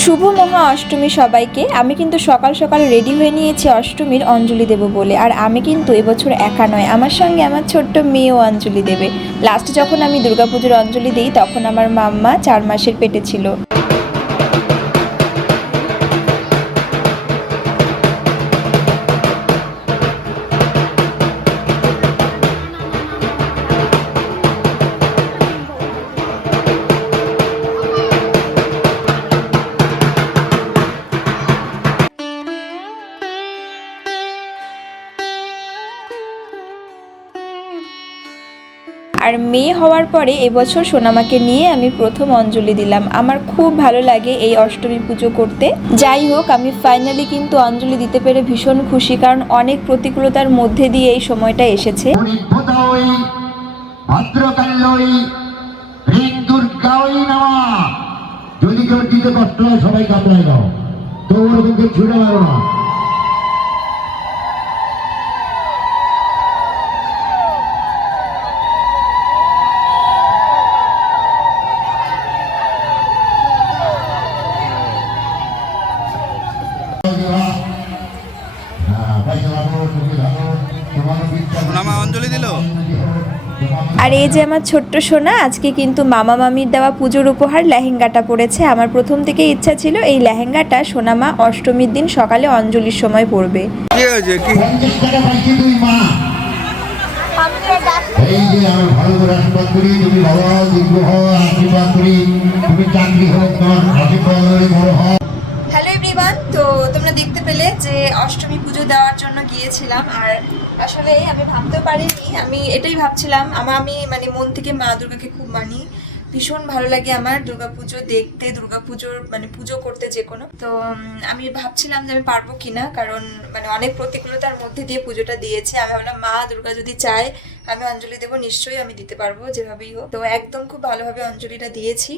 শুভ মহা অষ্টমী সবাইকে। আমি কিন্তু সকাল সকাল রেডি হয়ে নিয়েছি অষ্টমীর অঞ্জলি দেব বলে। আর আমি কিন্তু এবছর একা নয়, আমার সঙ্গে আমার ছোট্ট মেয়েও অঞ্জলি দেবে। লাস্ট যখন আমি দুর্গাপুজোর অঞ্জলি দিই, তখন আমার মাম্মা চার মাসের পেটে ছিল। আর মেয়ে হওয়ার পরে এবছর সোনামাকে নিয়ে আমি প্রথম অঞ্জলি দিলাম। আমার খুব ভালো লাগে এই অষ্টমী পুজো করতে। যাই হোক, আমি ফাইনালি কিন্তু অঞ্জলি দিতে পেরে ভীষণ খুশি, কারণ অনেক প্রতিকূলতার মধ্যে দিয়ে এই সময়টা এসেছে। যদি কেউ দিতে কষ্ট হয় সবাই ছুটে মারো না। যে আমার ছোট্ট সোনা আজকে কিন্তু মামা মামির দেওয়া পুজোর উপহার লেহেঙ্গাটা পরেছে আমার প্রথম থেকে ইচ্ছা ছিল এই লেহেঙ্গাটা সোনা মা অষ্টমীর দিন সকালে অঞ্জলির সময় পরবে। কি হয়েছে কি? পঞ্চাশ টাকা পাইছি তুই মা এই যে আমি ভালো করে আশীর্বাদ করি তুমি ভালো দীর্ঘ হও আশীর্বাদ করি তুমি চাকরি হোক তোমার আশীর্বাদ বড় হও হ্যালো এভরিওয়ান তো তোমরা দেখতে পেলে যে অষ্টমী পুজো দেওয়ার জন্য গিয়েছিলাম, আর আসলে আমি ভাবতেও পারিনি। আমি এটাই ভাবছিলাম, আমার আমি মানে মন থেকে মা দুর্গাকে খুব মানি। ভীষণ ভালো লাগে আমার দুর্গাপুজো দেখতে দুর্গাপুজোর মানে পুজো করতে যে কোনো। তো আমি ভাবছিলাম যে আমি পারব কিনা, কারণ মানে অনেক প্রতিকূলতার মধ্যে দিয়ে পুজোটা দিয়েছে। আমি ভাবলাম, মা দুর্গা যদি চায়, আমি অঞ্জলি দেবো, নিশ্চয়ই আমি দিতে পারব, যেভাবেই হোক। তো একদম খুব ভালোভাবে অঞ্জলিটা দিয়েছি।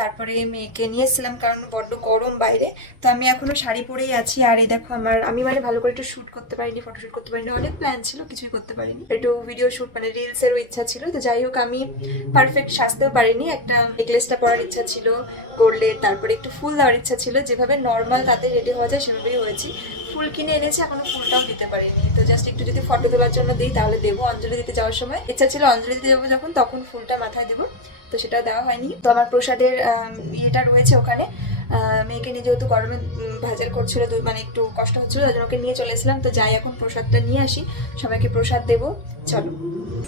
তারপরে মেয়েকে নিয়ে এসেছিলাম কারণ বড্ড গরম বাইরে, তো আমি এখনও শাড়ি পরেই আছি। আর এই দেখো আমার, আমি মানে ভালো করে একটু শ্যুট করতে পারিনি ফটো শ্যুট করতে পারিনি, অনেক প্ল্যান ছিল, কিছুই করতে পারিনি। একটু ভিডিও শ্যুট মানে রিলসেরও ইচ্ছা ছিল, তো যাই হোক আমি পারফেক্ট সাজতেও পারিনি, একটা নেকলেসটা পরার ইচ্ছা ছিল করলে তারপরে একটু ফুল দেওয়ার ইচ্ছা ছিল, যেভাবে নর্মাল তাতে রেডি হওয়া যায় সেভাবেই হয়েছি। ফুল কিনে এনেছে, এখনও ফুলটাও দিতে পারিনি। তো জাস্ট একটু যদি ফটো তোলার জন্য দিই, তাহলে দেবো অঞ্জলি দিতে যাওয়ার সময়। ইচ্ছা ছিল অঞ্জলি দিতে যাব যখন, তখন ফুলটা মাথায় দেবো। তো সেটা দেওয়া হয়নি। তো আমার প্রসাদের ইয়েটা রয়েছে ওখানে। মেয়েকে নিয়ে যেহেতু গরমে ভাজার করছিল মানে একটু কষ্ট হচ্ছিল, তাই জন্য ওকে নিয়ে চলে এসেছিলাম। তো যাই এখন প্রসাদটা নিয়ে আসি, সবাইকে প্রসাদ দেবো। চলো।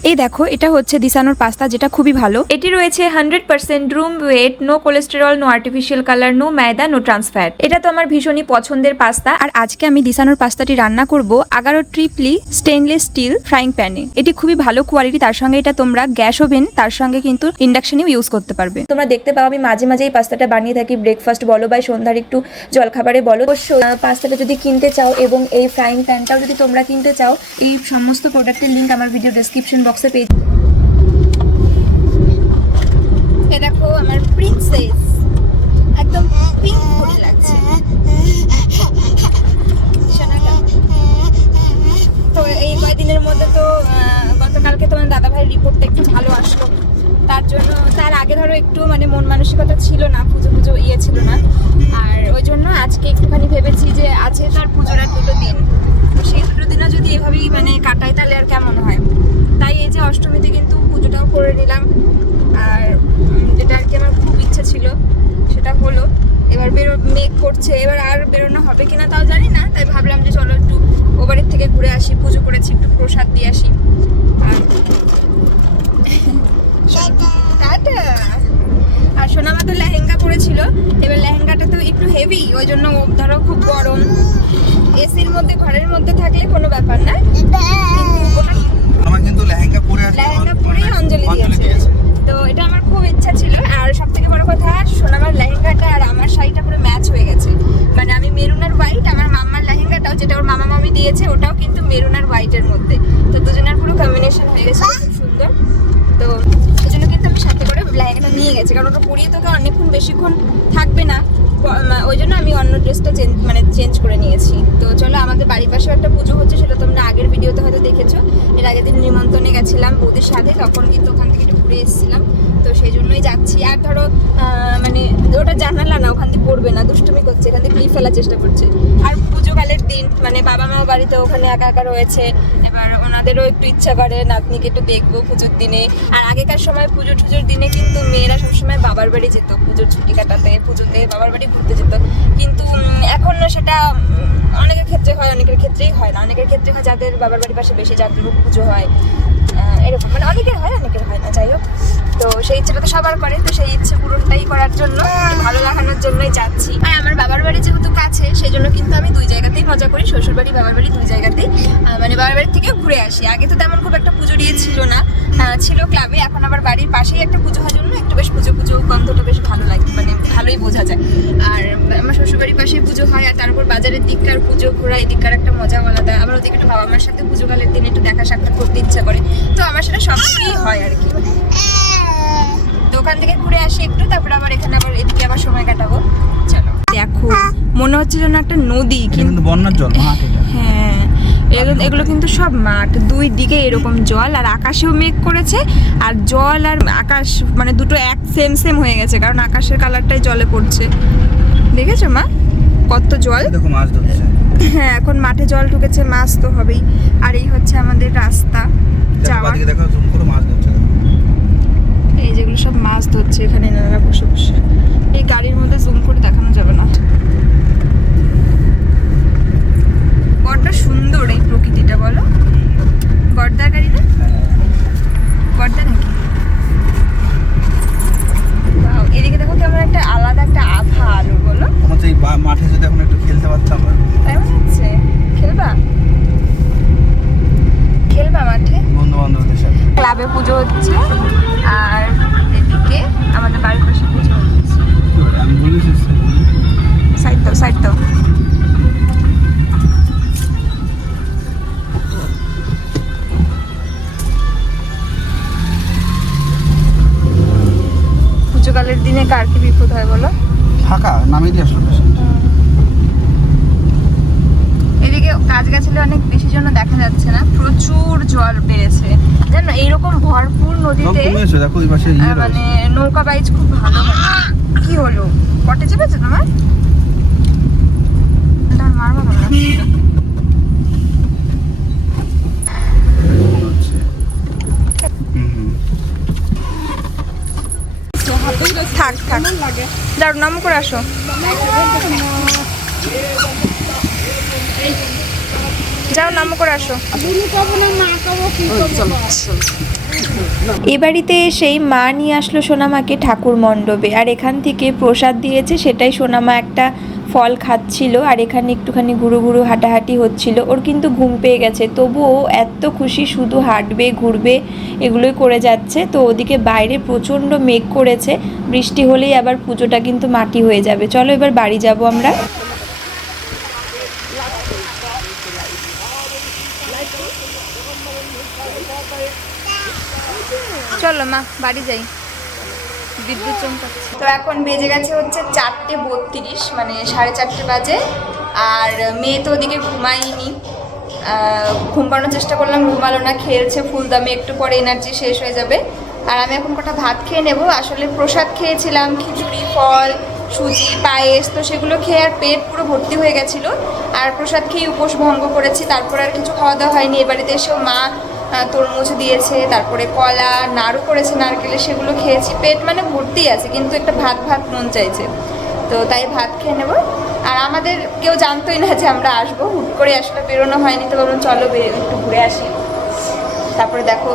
এই দেখো এটা হচ্ছে দিসানোর পাস্তা যেটা খুবই ভালো। এটি রয়েছে hundred percent durum wheat no cholesterol no artificial colour no maida no trans fat. এটা তো আমার ভীষণই পছন্দের পাস্তা। আর আজকে আমি দিসানোর পাস্তাটি রান্না করব Agaro triply stainless steel frying প্যানে। এটি খুবই ভালো কোয়ালিটি তার সঙ্গে এটা তোমরা গ্যাস ওভেন তার সঙ্গে কিন্তু ইন্ডাকশনেও ইউজ করতে পারবে। তোমরা দেখতে পাও আমি মাঝে মাঝে এই পাস্তাটা বানিয়ে থাকি। ব্রেকফাস্ট বলো বা সন্ধ্যার একটু জলখাবারে বলো। অবশ্যই আহ, পাস্তাটা যদি কিনতে চাও এবং এই ফ্রাইং প্যানটাও যদি তোমরা কিনতে চাও এই সমস্ত প্রোডাক্টের লিংক আমার ভিডিও ডেসক্রিপশন বক্সে পেয়ে এ দেখো আমার প্রিন্সেস একদম পিঙ্ক তো এই কয়দিনের মধ্যে তো গতকালকে তোমার দাদা ভাইয়ের রিপোর্টটা একটু ভালো আসলো। তার জন্য, তার আগে ধরো একটু মানে মন মানসিকতা ছিল না, পুজো পুজো ইয়ে ছিল না। আর ওই জন্য আজকে একটুখানি ভেবেছি যে আছে তার পুজোর আর দুটো দিন। সেই দুটো দিনও যদি এভাবেই মানে কাটাই তাহলে আর কেমন হয়? তাই এই যে অষ্টমীতে কিন্তু পুজোটাও করে নিলাম। আর যেটা আর কি আমার খুব ইচ্ছা ছিল, সেটা হলো, এবার বেরো, মেঘ করছে, এবার আর বেরোনো হবে কিনা তাও জানি না, তাই ভাবলাম যে চলো একটু ওবারের থেকে ঘুরে আসি, পুজো করেছি, একটু প্রসাদ দিয়ে আসি। আর টাটা আর সোনামা তো লেহেঙ্গা পরেছিল। এবার লেহেঙ্গাটা তো একটু হেভি ওই জন্য ধরো খুব গরম। এসির মধ্যে ঘরের মধ্যে থাকলে কোনো ব্যাপার না। আমার কিন্তু লেহেঙ্গা পরে লেহেঙ্গা পরেই অঞ্জলি দিয়েছে। তো এটা আমার খুব ইচ্ছা ছিল আর সব থেকে বড় কথা সোনামার লেহেঙ্গাটা আর আমার শাড়িটা পুরো ম্যাচ হয়ে গেছে। মানে আমি মেরুন আর হোয়াইট আমার মাম্মার লেহেঙ্গাটাও যেটা ওর মামা মামি দিয়েছে ওটাও কিন্তু মেরুন আর হোয়াইটের মধ্যে। তো দুজনের পুরো কম্বিনেশন হয়ে গেছে খুব সুন্দর। তো এই জন্য কিন্তু আমি সাথে করে লেহেঙ্গাটা নিয়ে গেছে, কারণ ওটা পরিয়ে তোকে অনেকক্ষণ বেশিক্ষণ থাকবে না। ওই জন্য আমি অন্য ড্রেসটা চেঞ্জ মানে চেঞ্জ করে নিয়েছি। তো চলো, আমাদের বাড়ির পাশেও একটা পুজো হচ্ছে, সেটা তোমরা আগের ভিডিওতে হয়তো দেখেছ। এর আগের দিন নিমন্ত্রণে গেছিলাম বৌদির সাথে, তখন কিন্তু ওখান থেকে একটু ঘুরে এসেছিলাম। তো সেই জন্যই যাচ্ছি। আর ধরো মানে ওটা জানালা না, ওখান দিয়ে পড়বে না, দুষ্টুমি করছে, এখান দুষ্টু ফেলার চেষ্টা করছে। আর পুজোকালের দিন মানে বাবা মা বাড়িতে ওখানে একা একা রয়েছে, এবার ওনাদেরও একটু ইচ্ছা করে, নাতনিকে একটু দেখব পুজোর দিনে। আর আগেকার সময় পুজো টুজোর দিনে কিন্তু মেয়েরা সবসময় বাবার বাড়ি যেত, পুজোর ছুটি কাটাতে, পুজোতে বাবার বাড়ি ঘুরতে যেত। কিন্তু এখন না সেটা অনেকের ক্ষেত্রে হয়, অনেকের ক্ষেত্রেই হয় না। অনেকের ক্ষেত্রে হয় যাদের বাবার বাড়ির পাশে বেশি জাগ্রত পুজো হয়। এরকম। মানে অনেকের হয় অনেকের হয় না যাই হোক। তো সেই ইচ্ছেটা তো সবার করে তো সেই ইচ্ছে পূরণটাই করার জন্য ভালো লাগানোর জন্যই যাচ্ছি আর আমার বাবার বাড়ি যেহেতু কাছে সেই জন্য কিন্তু আমি দুই জায়গাতেই মজা করি শ্বশুর বাড়ি বাবার বাড়ি দুই জায়গাতেই মানে বাবার বাড়ি থেকে ঘুরে আসি। আগে তো তেমন খুব একটা পুজো দিয়ে ছিল না ছিল ক্লাবে, এখন আবার বাড়ির পাশেই একটা পুজো হয় জন্য একটু বেশ পুজো পুজো গন্ধটা বেশ ভালো লাগে মানে ভালোই বোঝা যায়। আর আমার শ্বশুর বাড়ির পাশেই পুজো হয়, আর তারপর বাজারের দিককার পুজো ঘোরা এই দিককার একটা মজা আলাদা। আবার ওদিকে একটু বাবা মার সাথে পুজোকালের দিন একটু দেখা সাক্ষাৎ করতে ইচ্ছা করে। তো আমার সেটা সব হয় আর কি। ওখান থেকে ঘুরে আসি একটু, তারপর আবার এখানে আবার এদিকে আবার সময় কাটাবো। চলো। দেখো মনে হচ্ছে যেন একটা নদী কিন্তু বন্যার জল মাঠ এটা। হ্যাঁ এগুলো এগুলো কিন্তু সব মাঠ দুই দিকে এরকম জল আর আকাশেও মেঘ করেছে আর জল আর আকাশ মানে দুটো এক সেম সেম হয়ে গেছে কারণ আকাশের কালারটাই জলে পড়ছে। দেখেছ মা? কত জল? দেখো মাছ ধরছে। হ্যাঁ এখন মাঠে জল ঢুকেছে মাছ তো হবেই। আর এই হচ্ছে আমাদের রাস্তা বাদিকে দেখো জুম করে মাছ ধরছে। এই যেগুলো সব মাছ ধরছে এখানে এনারা বসে বসে। এই গাড়ির মধ্যে জুম করে দেখানো যাবে না। বড্ড সুন্দর এই প্রকৃতিটা বলো। গর্দার গাড়ি না? গর্দা নাকি? এদিকে দেখো কেমন একটা আলাদা একটা আভা আলো বলো। এই মাঠে যদি এখন একটু খেলতে পারতাম তাই মনে হচ্ছে? খেলবা? খেলবা মাঠে? বন্ধু বান্ধবদের সাথে। ক্লাবে পুজো হচ্ছে আর এদিকে আমাদের বাড়ির পাশে পুজো হচ্ছে। সাইড দাও সাইড দাও পুজোকালের দিনে কার কি বিপদ হয় বলো? ফাঁকা নামিয়ে দিয়ে আসলো এদিকে গাছ গাছালি অনেক বেশি জন্য দেখা যাচ্ছে না প্রচুর জল বেড়েছে। জানো এইরকম ভরপুর নদীতে ইয়ে মানে নৌকা বাইচ খুব ভালো কি হলো? কটে চেপেছে তোমার? তোমার মারবো হুম। থাক থাক। দাঁড় নাম করে আসো। যাও, নাম করে আসো। এ বাড়িতে এসেই মা নিয়ে আসলো সোনামাকে ঠাকুর মণ্ডপে। আর এখান থেকে প্রসাদ দিয়েছে, সেটাই সোনামা একটা ফল খাচ্ছিল, আর এখানে একটুখানি গুরু গুরু হাঁটাহাঁটি হচ্ছিল। ওর কিন্তু ঘুম পেয়ে গেছে, তবুও এত খুশি শুধু হাঁটবে, ঘুরবে, এগুলোই করে যাচ্ছে। তো ওদিকে বাইরে প্রচণ্ড মেঘ করেছে, বৃষ্টি হলেই আবার পুজোটা কিন্তু মাটি হয়ে যাবে। চলো এবার বাড়ি যাব আমরা। চলো মা বাড়ি যাই। বিদ্যুৎ চমকাচ্ছে। তো এখন বেজে গেছে হচ্ছে চারটে বত্রিশ মানে সাড়ে চারটে বাজে। আর মেয়ে তো ওদিকে ঘুমায়নি। আহ, ঘুম পাড়ানোর চেষ্টা করলাম ঘুমালো না খেলছে ফুলদামে একটু পরে এনার্জি শেষ হয়ে যাবে। আর আমি এখন কটা ভাত খেয়ে নেব আসলে প্রসাদ খেয়েছিলাম খিচুড়ি ফল সুজি পায়েস তো সেগুলো খেয়ে আর পেট পুরো ভর্তি হয়ে গেছিল। আর প্রসাদ খেয়ে উপোস ভঙ্গ করেছি তারপর আর কিছু খাওয়া দাওয়া হয়নি এ বাড়িতে এসেও মা তরমুজ দিয়েছে, তারপরে কলা, নাড়ু করেছে নারকেলে সেগুলো খেয়েছি, পেট মানে ভর্তি আছে, কিন্তু একটা ভাত ভাত মন চাইছে। তো তাই ভাত খেয়ে নেব। আর আমাদের কেউ জানতোই না যে আমরা আসব, হুট করে আসলে বেরোনো হয়নি, তো বলুন চলো একটু ঘুরে আসি। তারপরে দেখো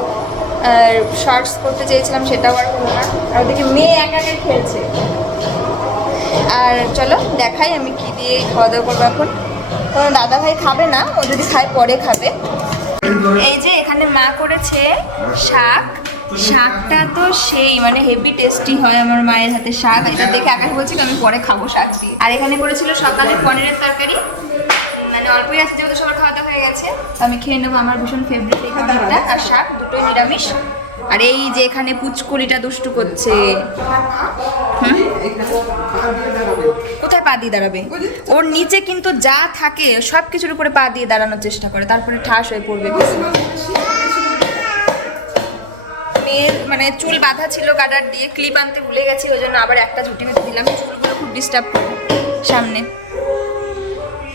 শর্টস করতে চেয়েছিলাম, সেটাও আর হলো না। আর ওদিকে মেয়ে একা একা খেলছে। আর চলো, দেখাই আমি কি দিয়ে খাওয়া দাওয়া করব এখন। কারণ দাদা ভাই খাবে না, ও যদি খায় পরে খাবে। এই যে এখানে মা করেছে শাক। শাকটা তো সেই মানে হেভি টেস্টি হয় আমার মায়ের হাতে শাক। এটা দেখে আকাশ বলছি আমি পরে খাব শাক দিয়ে আর এখানে করেছিল সকালে পনিরের তরকারি। মানে অল্পই আছে, যেহেতু সবার খাওয়া দাওয়া হয়ে গেছে। আমি খেয়ে নেব আমার ভীষণ ফেভারিট এই আর শাক, দুটোই নিরামিষ। আর এই যে এখানে পুচকুলিটা দুষ্টু করছে। কোথায় পা দিয়ে দাঁড়াবে? ওর নিচে কিন্তু যা থাকে সব কিছুর উপরে পা দিয়ে দাঁড়ানোর চেষ্টা করে তারপরে ঠাস হয়ে পড়বে। মেয়ের মানে চুল বাঁধা ছিল কাটার দিয়ে ক্লিপ আনতে ভুলে গেছি ওই জন্য আবার একটা ঝুটি বেঁধে দিলাম। চুলগুলো খুব ডিস্টার্ব সামনে।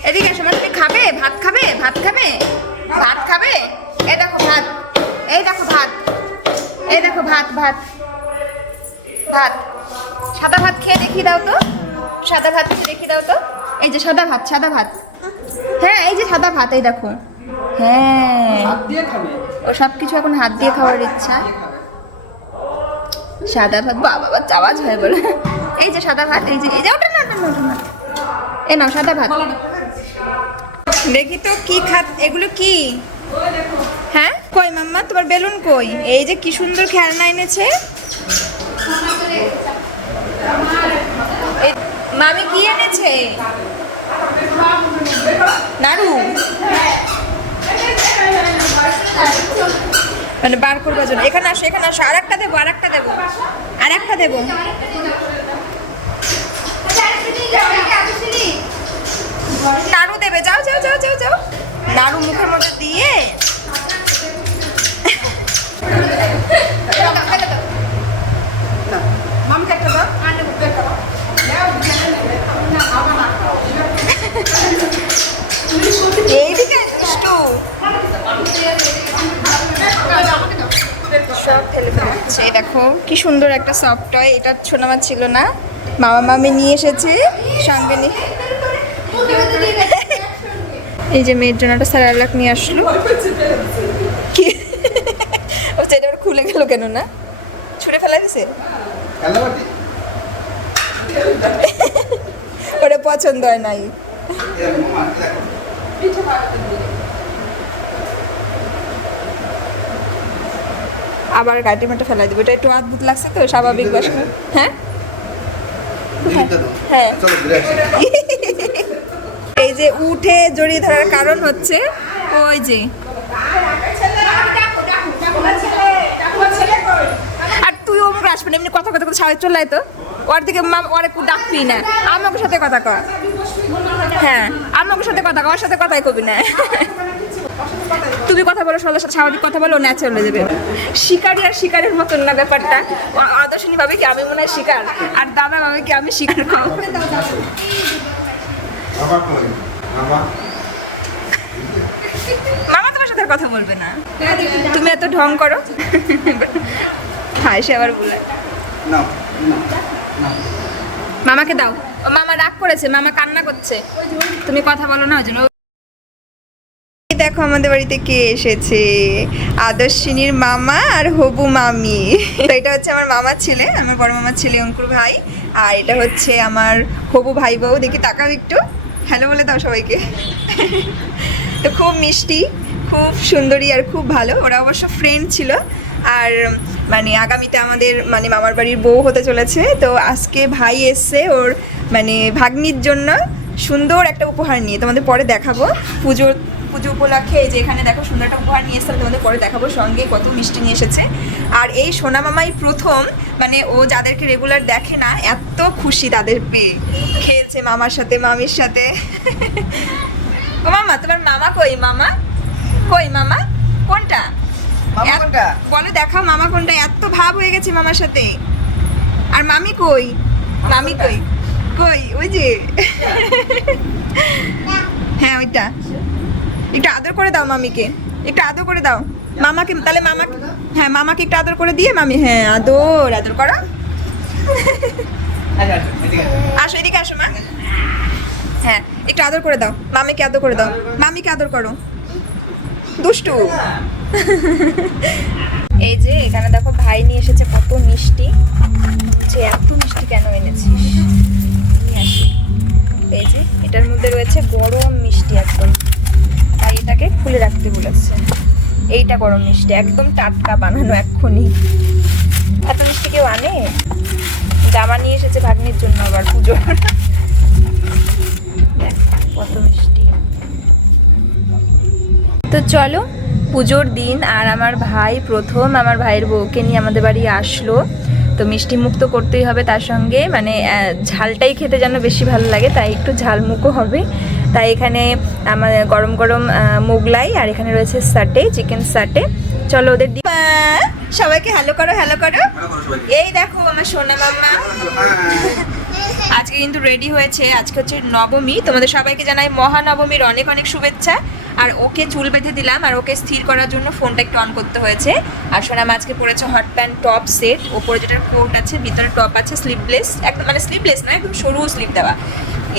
এদিকে এসো মা, তুমি খাবে? ভাত খাবে? ভাত খাবে? ভাত খাবে? এই দেখো ভাত। এই দেখো ভাত। এই দেখো ভাত ভাত। ভাত। সাদা ভাত খেয়ে দেখিয়ে দাও তো। সাদা ভাত খেয়ে দেখিয়ে দাও তো। এই যে সাদা ভাত সাদা ভাত। হ্যাঁ এই যে সাদা ভাত এই দেখো। হ্যাঁ। ও সব কিছু এখন হাত দিয়ে খাওয়ার ইচ্ছা। সাদা ভাত বাবা বাবা আওয়াজ হয় বলে। এই যে সাদা ভাত এই যে এই যে ওটা না ওটা না ওটা না। এই নাও সাদা ভাত। দেখি তো কি খাত এগুলো কি? হ্যাঁ? কই মাম্মা, তোমার বেলুন কই? এই যে কি সুন্দর খেলনা এনেছে। মামি কি এনেছে? নাড়ু। মানে বার করবার জন্য। এখানে আসো এখানে আসো। আর একটা দেবো আর একটা দেবো। আর একটা দেবো। নাড়ু দেবে। যাও যাও যাও যাও যাও। নাড়ু মুখের মধ্যে এই দেখো, কি সুন্দর একটা সফট টয় এটা ছোনামা ছিল না। মামা মামি নিয়ে এসেছে সঙ্গে নিয়ে। এই যে মেয়ের জন্য একটা স্যারালাক নিয়ে আসলো। ও সেটা খুলে গেল কেন না? ছুঁড়ে ফেলা কালাবাটি ওটা পছন্দ হয় নাই। আবার গাড়ির মাঠে ফেলাই দেবো। এটা একটু অদ্ভুত লাগছে তো স্বাভাবিক বাস। হ্যাঁ? হ্যাঁ। এই যে উঠে জড়িয়ে ধরার কারণ হচ্ছে ওই যে। আর তুই ওমকে আসবে না এমনি কথা কথা কথা সাড়ে চলে তো। ওর দিকে ওর একটু ডাকবি না। আমাকে সাথে কথা কর হ্যাঁ আমাকে সাথে কথা কর ওর সাথে কথাই কবি না। তুমি কথা বলো সাথে স্বাভাবিক কথা বলো ন্যাচ চলে যাবে। শিকারি আর শিকারের মতন না ব্যাপারটা। আদর্শনী ভাবে কি আমি মনে হয় শিকার? আর দাদা ভাবে কি আমি শিকার খাও মামা তোমার সাথে কথা বলবে না। তুমি এত ঢং করো। হ্যাঁ সে আবার বলে। মামাকে দাও। মামা রাগ করেছে মামা কান্না করছে। তুমি কথা বলো না ওই জন্য দেখো আমাদের বাড়িতে কে এসেছে? আদর্শিনীর মামা আর হবু মামি। তো এটা হচ্ছে আমার মামার ছেলে, আমার বড় মামার ছেলে অঙ্কুর ভাই। আর এটা হচ্ছে আমার হবু ভাই বউ দেখি, তাকাও একটু। হ্যালো বলে দাও সবাইকে। তো খুব মিষ্টি, খুব সুন্দরী আর খুব ভালো। ওরা অবশ্য ফ্রেন্ড ছিল। আর মানে আগামীতে আমাদের মানে মামার বাড়ির বউ হতে চলেছে। তো আজকে ভাই এসছে ওর মানে ভাগ্নির জন্য সুন্দর একটা উপহার নিয়ে। তোমাদের পরে দেখাবো পুজোর পুজো উপলক্ষে এই যে এখানে দেখো সুন্দর একটা উপহার নিয়ে এসছে তোমাদের পরে দেখাবো সঙ্গে কত মিষ্টি নিয়ে এসেছে। আর এই সোনা মামাই প্রথম মানে ও যাদেরকে রেগুলার দেখে না এত খুশি তাদের পেয়ে। খেলছে মামার সাথে মামির সাথে। ও মামা তোমার মামা কই? মামা? কই মামা? কোনটা? বলো দেখাও মামা কোনটা। এত ভাব হয়ে গেছে মামার সাথে। আর মামি কই? মামি কই? কই? ওই যে। হ্যাঁ ওইটা। একটু আদর করে দাও মামিকে। একটু আদর করে দাও। মামাকে, তাহলে মামাকে হ্যাঁ মামাকে একটু আদর করে দিয়ে মামি হ্যাঁ আদর আদর করো। আসো, এদিকে আসো, মা। হ্যাঁ একটু আদর করে দাও। মামিকে আদর করে দাও। মামিকে আদর করো। দুষ্টু। এই যে, এখানে দেখো ভাই নিয়ে এসেছে কত মিষ্টি। যে এত মিষ্টি কেন এনেছিস? নিয়ে আসি। এই যে, এটার মধ্যে রয়েছে গরম মিষ্টি একদম। এটাকে খুলে রাখতে বলেছে। এইটা গরম মিষ্টি, একদম টাটকা বানানো এক্ষুনি। এত মিষ্টি কেউ আনে? জামা নিয়ে এসেছে ভাগ্নির জন্য আবার পুজোর। কত মিষ্টি। তো চলো, পুজোর দিন আর আমার ভাই প্রথম আমার ভাইয়ের বউকে নিয়ে আমাদের বাড়ি আসলো। তো মিষ্টি মুখ তো করতেই হবে তার সঙ্গে। মানে ঝালটাই খেতে যেন বেশি ভালো লাগে, তাই একটু ঝালমুখও হবে। তাই এখানে আমার গরম গরম মোগলাই, আর এখানে রয়েছে সাটে, চিকেন সাটে। চলো ওদের সবাইকে হ্যালো করো হ্যালো করো। এই দেখো আমার সোনা মামা হ্যাঁ। আজকে কিন্তু রেডি হয়েছে, আজকে হচ্ছে নবমী। তোমাদের সবাইকে জানাই মহানবমীর অনেক অনেক শুভেচ্ছা। আর ওকে চুল বেঁধে দিলাম, আর ওকে স্থির করার জন্য ফোনটা একটু অন করতে হয়েছে। আর সোনাম আজকে পড়েছে হট প্যান্ট টপ সেট ওপরে যেটা কোট আছে, ভিতরে টপ আছে স্লিভলেস একদম মানে স্লিভলেস না একদম সরু স্লিভ দেওয়া।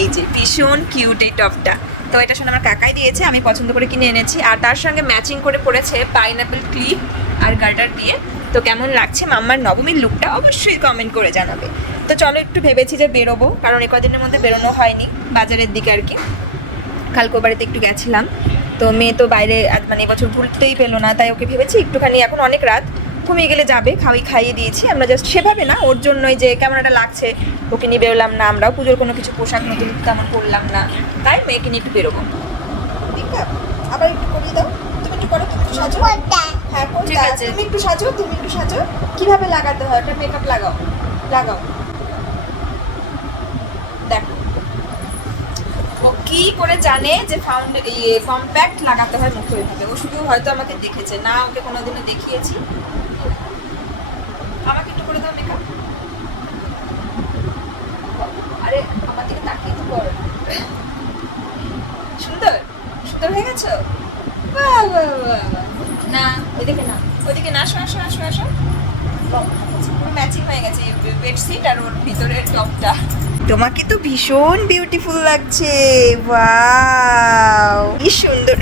এই যে ভীষণ কিউট এই টপটা। তো এটা শুনে আমার কাকাই দিয়েছে, আমি পছন্দ করে কিনে এনেছি। আর তার সঙ্গে ম্যাচিং করে পড়েছে পাইনাপেল ক্লিপ আর গার্ডার দিয়ে। তো কেমন লাগছে মাম্মার নবমীর লুকটা অবশ্যই কমেন্ট করে জানাবে। তো চলো একটু ভেবেছি যে বেরোবো, কারণ এ কদিনের মধ্যে বেরোনো হয়নি বাজারের দিকে আর কি। কালকে বাড়িতে একটু গেছিলাম। তো মেয়ে তো বাইরে মানে এবছর ভুলতেই পেল না, তাই ওকে ভেবেছি একটুখানি, এখন অনেক রাত। ঘুমিয়ে গেলে যাবে খাওয়াই খাইয়ে দিয়েছি আমরা জাস্ট সেভাবে না ওর জন্যই যে কেমন একটা লাগছে ওকে নিয়ে বেরোলাম না আমরাও পুজোর কোনো কিছু পোশাক নতুন তেমন পরলাম না তাই মেয়েকে নিয়ে একটু বেরোবো। ঠিক আছে আবার একটু করিয়ে দাও তুমি একটু করো তুমি একটু সাজো। হ্যাঁ ঠিক আছে। তুমি একটু সাজো তুমি একটু সাজো। কীভাবে লাগাতে হয়? ওটা মেকআপ লাগাও লাগাও। দেখো। ও কি করে জানে যে ফাউন্ড ইয়ে কম্প্যাক্ট লাগাতে হয় মুখে ওইভাবে? ও শুধু হয়তো আমাকে দেখেছে না ওকে কোনোদিনও দেখিয়েছি আমাকে একটু করে দাও মেকআপ আরে আমার দিকে তাকিয়ে তো কর সুন্দর? সুন্দর হয়ে গেছো। না ওইদিকে না ওইদিকে না আসো আসো আসো আসো ম্যাচিং হয়ে গেছে বেডশিট আর ওর ভিতরের টপটা তোমাকে তো ভীষণ বিউটিফুল লাগছে। ওয়াও কি সুন্দর।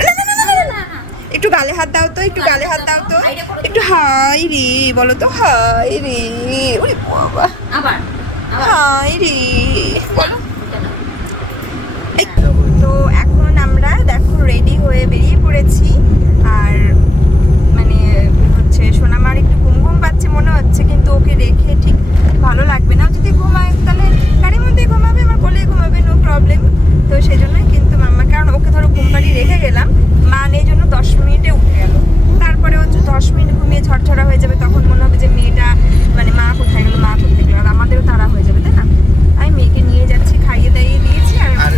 একটু গালে হাত দাও তো একটু গালে হাত দাও তো। একটু হাই রে বলো তো হাই রে। ওরে বাবা। আবার। হাই রে। বলো এই, তো এখন আমরা দেখো রেডি হয়ে বেরিয়ে পড়েছি। আর মানে হচ্ছে সোনামার একটু ঘুম ঘুম পাচ্ছে মনে হচ্ছে, কিন্তু ওকে রেখে ঠিক ভালো লাগবে না। যদি ঘুমায়, তাহলে গাড়ির মধ্যে ঘুমাবে, আমার কোলে ঘুমাবে নো প্রবলেম তো সেই জন্যই কিন্তু মাম্মা, কারণ ওকে ধরো ঘুম পাড়িয়ে রেখে গেলাম, মা নেই জন্য দশ মিনিটে উঠে গেল। তারপরে হচ্ছে দশ মিনিট ঘুমিয়ে ঝরঝরা হয়ে যাবে, তখন মনে হবে যে মেয়েটা মানে মা কোথায় গেলো, মা কোথায় গেলো, আর আমাদেরও তাড়া হয়ে যাবে, তাই না আমি মেয়েকে নিয়ে যাচ্ছি খাইয়ে দাইয়ে দিয়েছি আর আর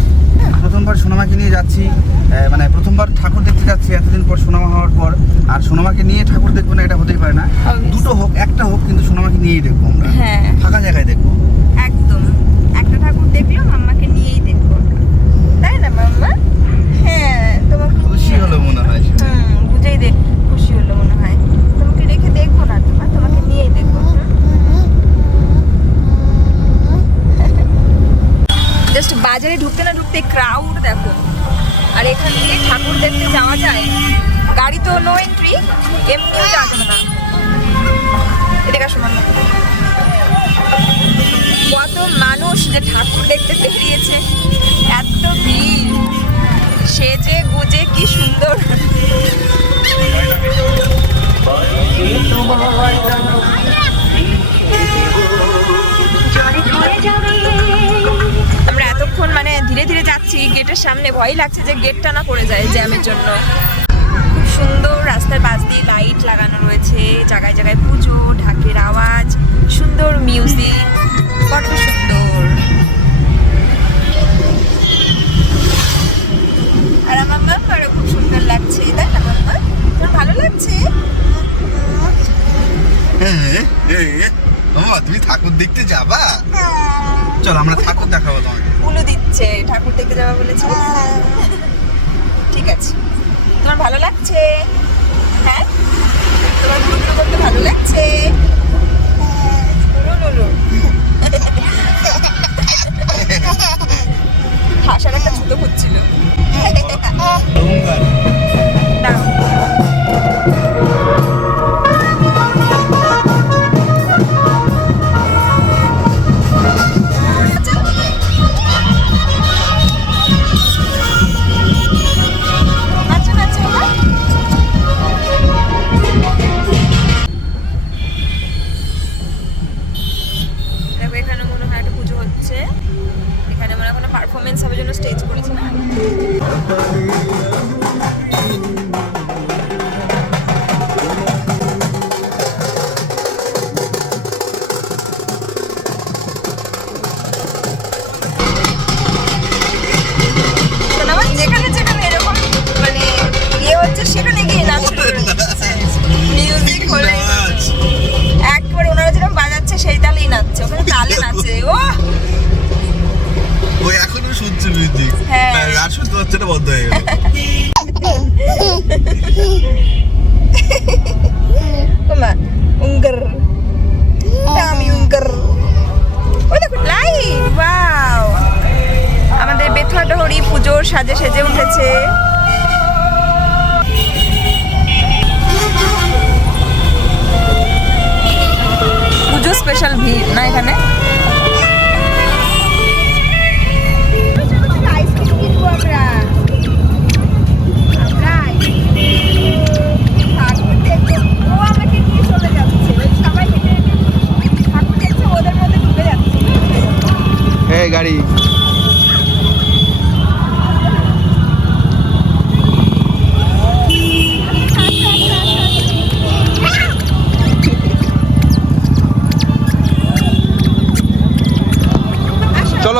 প্রথমবার সোনামাকে নিয়ে যাচ্ছি আহ, মানে প্রথমবার ঠাকুর দেখতে যাচ্ছি এতদিন পর সোনামা হওয়ার পর আর সোনামাকে নিয়ে ঠাকুর দেখব পারে না। দুটো হোক একটা হোক কিন্তু সোনামাকে নিয়েই দেখব আমরা। হ্যাঁ। ফাঁকা জায়গায় দেখব। একদম। একটা ঠাকুর দেখল মাম্মাকে নিয়েই দেখব। তাই না মাম্মা? হ্যাঁ তোমাকে খুশি হলো মনে হয় হুম বুঝেই দেখ খুশি হলো মনে হয়। তোমাকে রেখে দেখব না তোমার তোমাকে নিয়েই দেখব। জাস্ট বাজারে ঢুকতে না ঢুকতে ক্রাউড দেখো। আর এখান থেকে ঠাকুর দেখতে যাওয়া যায় গাড়ি তো নো এন্ট্রি এমনিও যাওয়া যাবে না। এদিকে আসো কত মানুষ যে ঠাকুর দেখতে বেরিয়েছে, এত ভিড়। সেজে গুজে কি সুন্দর। আমরা এতক্ষণ মানে ধীরে ধীরে যাচ্ছি, গেটের সামনে ভয় লাগছে যে গেটটা না পড়ে যায় জ্যামের জন্য। সুন্দর রাস্তার পাশ দিয়ে লাইট লাগানো রয়েছে জায়গায় জায়গায় পুজো ঢাকের আওয়াজ সুন্দর মিউজিক কত সুন্দর। আর আমার মাম্মারও খুব সুন্দর লাগছে তাই না মাম্মা তোর ভালো লাগছে? মামা তুমি ঠাকুর দেখতে যাবা? চলো আমরা ঠাকুর দেখাবো তোমাকে। উলু দিচ্ছে ঠাকুর দেখতে যাওয়া বলেছে। ঠিক আছে। তোমার ভালো লাগছে? হ্যাঁ? তোমার ঘুরু ঘুরু করতে ভালো লাগছে? হাসার একটা ছুতো হচ্ছিল। দাও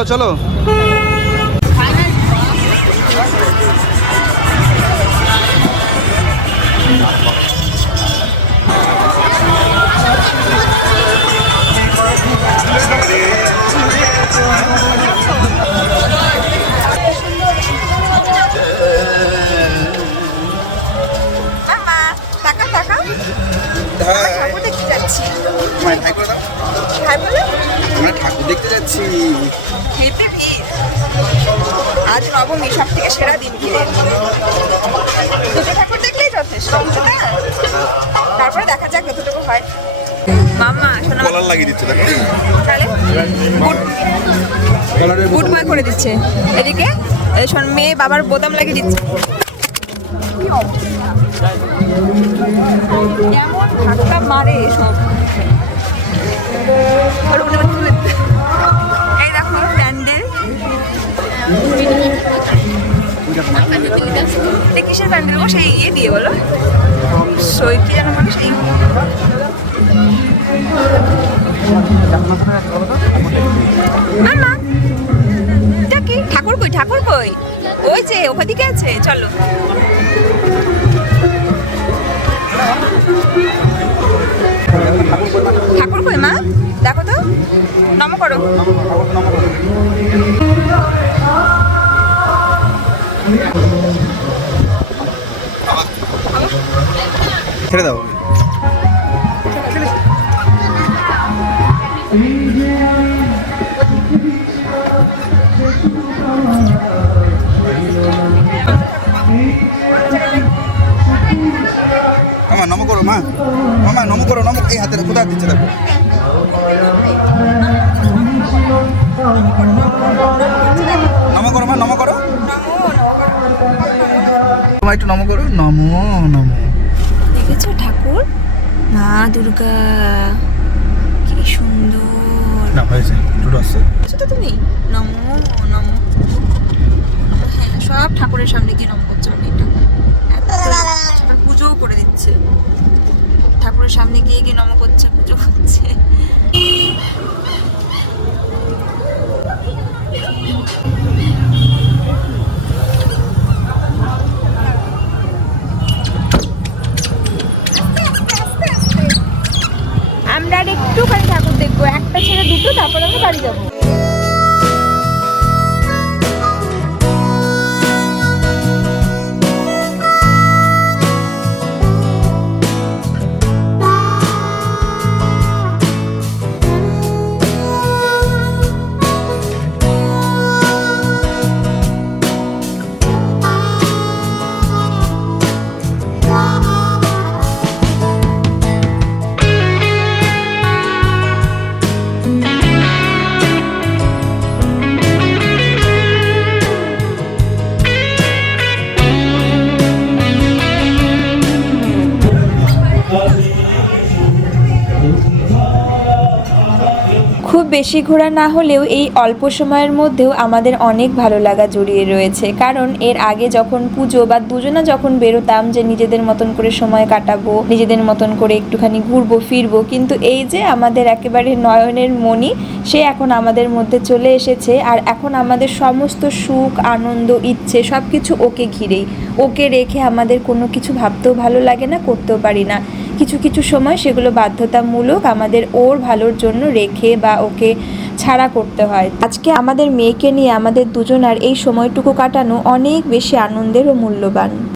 চলো। আজ নবমী সব থেকে সেরা দিন দুটো ঠাকুর দেখলেই যথেষ্ট না তারপরে দেখা যাক কতটুকু হয়। মামা কলার লাগিয়ে দিচ্ছে দেখো। তাহলে গুড কলারের গুড করে দিচ্ছে। এদিকে এই শোন মেয়ে বাবার বোতাম লাগিয়ে দিচ্ছে। কেমন ধাক্কা মারে সব এটা কিসের প্যান্ডেল গো? সেই ইয়ে দিয়ে বলো। সই কি যেন বলো সেই এটা কি? ঠাকুর কই ঠাকুর কই? ওই যে ওদিকে আছে, চলো। ঠাকুর কই, মা? দেখো তো। নম করো। ছেড়ে দাও মামা নম করো মা। মামা নম করো নম। এই হাতে কোথায় হাত দিচ্ছে দেখো। নম করো মা নম করো। একটু নম করো। নম নম। মা দুর্গা। কি সুন্দর। না হয়েছে দুটো আছে। তো তুমি নমো নমো। হ্যাঁ সব ঠাকুরের সামনে গিয়ে নম করছে মেয়েটা এত পুজোও করে দিচ্ছে। ঠাকুরের সামনে গিয়ে গিয়ে নম করছে পুজো করছে। বেশি ঘোরা না হলেও এই অল্প সময়ের মধ্যেও আমাদের অনেক ভালো লাগা জড়িয়ে রয়েছে। কারণ এর আগে যখন পুজো বা দুজনা যখন বেরোতাম যে নিজেদের মতন করে সময় কাটাবো, নিজেদের মতন করে একটুখানি ঘুরবো, ফিরবো, কিন্তু এই যে আমাদের একেবারে নয়নের মণি, সে এখন আমাদের মধ্যে চলে এসেছে আর এখন আমাদের সমস্ত সুখ, আনন্দ, ইচ্ছে সব কিছু ওকে ঘিরেই। ওকে রেখে আমাদের কোনো কিছু ভাবতেও ভালো লাগে না, করতেও পারি না। কিছু কিছু সময় সেগুলো বাধ্যতামূলক আমাদের ওর ভালোর জন্য রেখে বা ওকে ছাড়া করতে হয়। আজকে আমাদের মেয়েকে নিয়ে আমাদের দুজনার এই সময়টুকু কাটানো অনেক বেশি আনন্দের ও মূল্যবান।